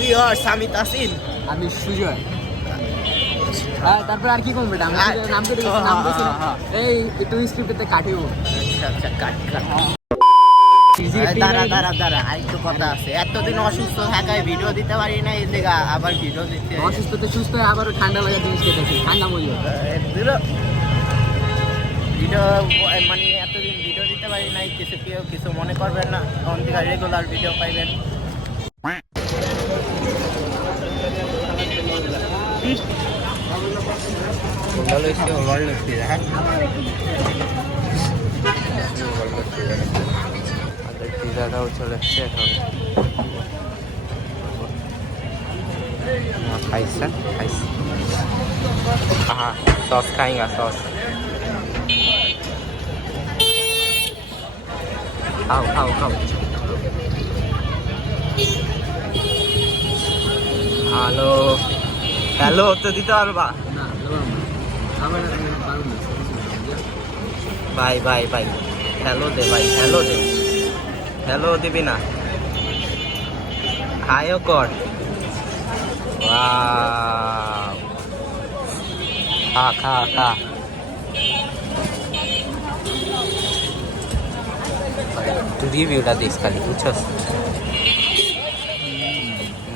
Viewers, আমি তাসিন। আমি সুজয়। তারপর আর কি করবে? নাম তো দেখেছি, নাম দেখেছি। এই একটু স্ক্রিপ্টেতে কাটিও। আচ্ছা কাট। দাঁড়া একটু কথা আছে। এতদিন অসুস্থ থাকায় ভিডিও দিতে পারি না, এই দিকে আবার ভিডিও দিতে। অসুস্থতে সুস্থ হয়ে আবারও ঠান্ডা লাগা জিনিস খেতেছি, ঠান্ডা মূল্য। ভিডিও মানে এতদিন ভিডিও দিতে পারি নাই, কেউ কিছু মনে করবেন না, তখন থেকে রেগুলার ভিডিও পাইবেন। পিজাটাও চলে এসছে এখন। খাইছে हाँ सॉस खाएगा सॉस खाओ हेलो तो দিতে পারবা ভাই হ্যালো দে ভাই, হ্যালো দিবি না? হাইও কর। খা তুই রিভিউটা দিস খালি, বুঝছস?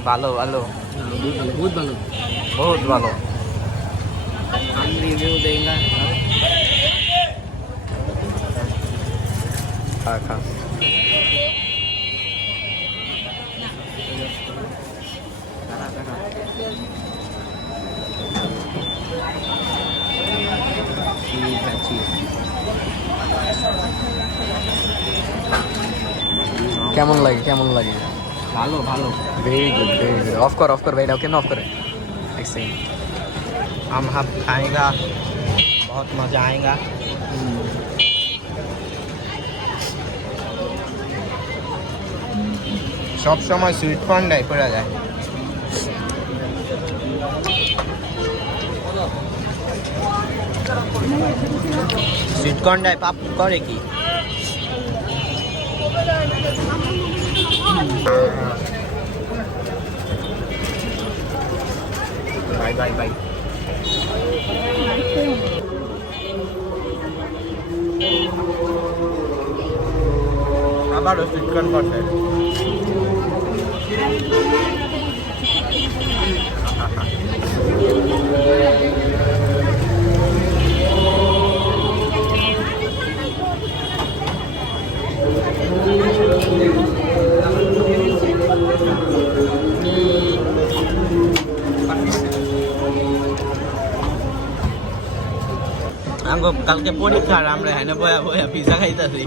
ভালো বহুত ভালো। আমি রিভিউ দেই না। খা কেমন লাগে? ভালো ভেরি গুড অফ কর ভাই, কেন অফ করে? हम खाएगा, बहुत मज़ा आएगा। सब समय स्वीट कॉर्न डाई पड़ा जाए। स्वीट कॉर्न डाई पाप करे की बाय আবারও স্वीट कॉर्न করতে। কালকে পরীক্ষা, আমরা হ্যাঁ বয়া পিজা খাইতেছি।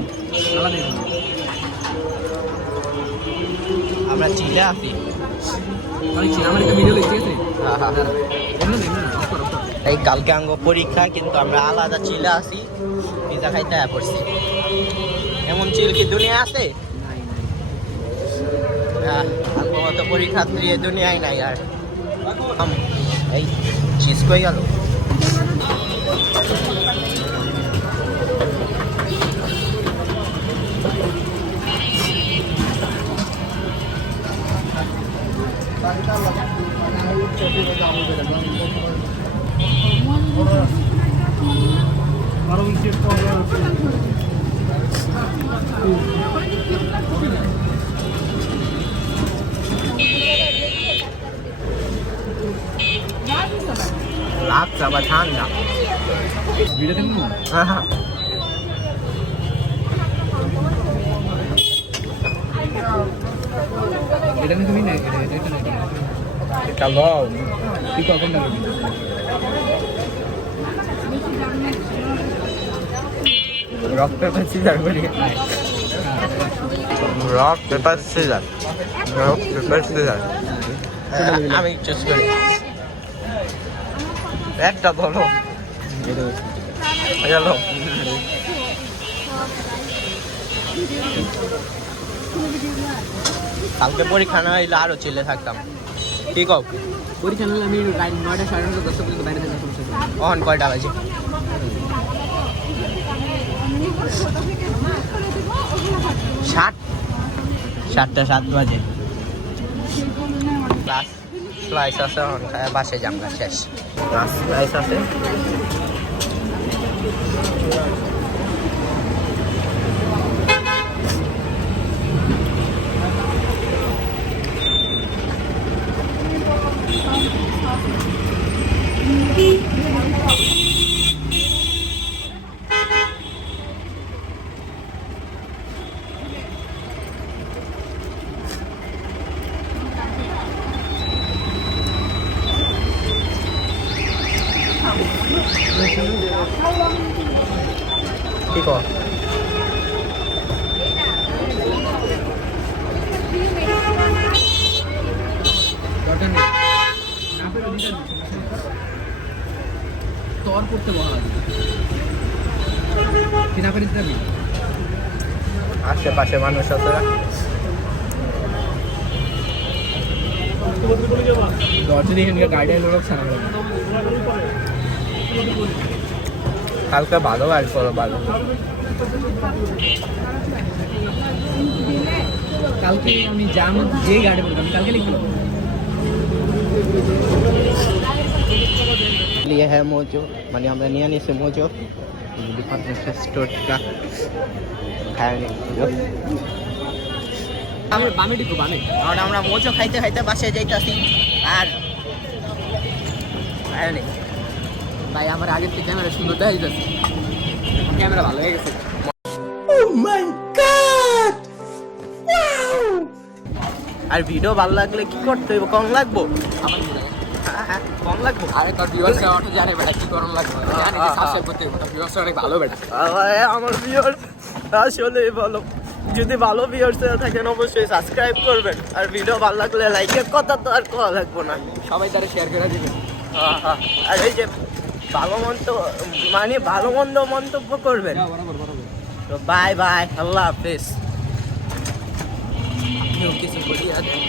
আমরা চিলে আছি। এই কালকে আঙ্গ পরীক্ষা, কিন্তু আমরা আলাদা চিলে আছি, পিজা খাইতে পড়ছি। এমন চিল কি দুনিয়া আছে? আঙ্গ মতো পরীক্ষার্থী এ দুনিয়ায় নাই। আর এই চিজ কই গেল? লাগছে আবার ঠান্ডা। এটা লও তুই কখন যাবি? রক পেপার সিজার করি। আমি চুজ করি একটা। ধরো গেল। কালকে পরীক্ষা না হইলে আরো চিলে থাকতাম। ঠিক হোক, পরীক্ষা না হলে আমি 9টা 9:30 10টা পর্যন্ত বাইরে থাকার সমস্যা। অন কয়টা বাজে? 7টা 7 বাজে। মাছ স্লাইস আছে বাসে জামগা শেষ মাছ স্লাইস আছে কি কর দরকার নেই না পেলে দিতে তোর করতে বলা কি না পেলে দিতে আশেপাশে মানুষ আছে দরজা দিয়ে এখানকার গার্ডেন লোক ছাড়া কালকে ভালো গাড়ি করো ভালো কালকে আমি যে গাড়ি বলবো আমি কালকে লিখবো लिए है मोजो মানে আমরা নিয়ে নিয়েছি মোজো ডিপার্টমেন্টাল স্টোরটা খায়নি বামে টিকো বামে কারণ আমরা মোজো খাইতে খাইতে বাসে যাইতাছি আর খায়নি ভাই আমার আগের থেকে ক্যামেরা সুন্দর দেখা যাচ্ছে ক্যামেরা ভালো হয়ে গেছে আর ভিডিও ভালো লাগলে কি করতে হইব কম লাগবো আমার কম লাগবো আরে তোর ভিউয়ার্স অটো জানে বেটা কি করণ লাগবে জানে যে সাবস্ক্রাইব করতে হবে তোর ভিউয়ার্স অনেক ভালো বেটা আমার ভিউয়ার আসলে ভালো যদি ভালো ভিউয়ার্স থাকেন অবশ্যই সাবস্ক্রাইব করবেন আর ভিডিও ভালো লাগলে লাইকের কথা তো আর করা লাগবো না সবাই তারা শেয়ার করে দিবেন আর এই যে ভালো মন্দ মানে ভালো মন্দ মন্তব্য করবেন বরাবর বরাবর তো বাই বাই আল্লাহ হাফেজ কিছু বলিয়া দেন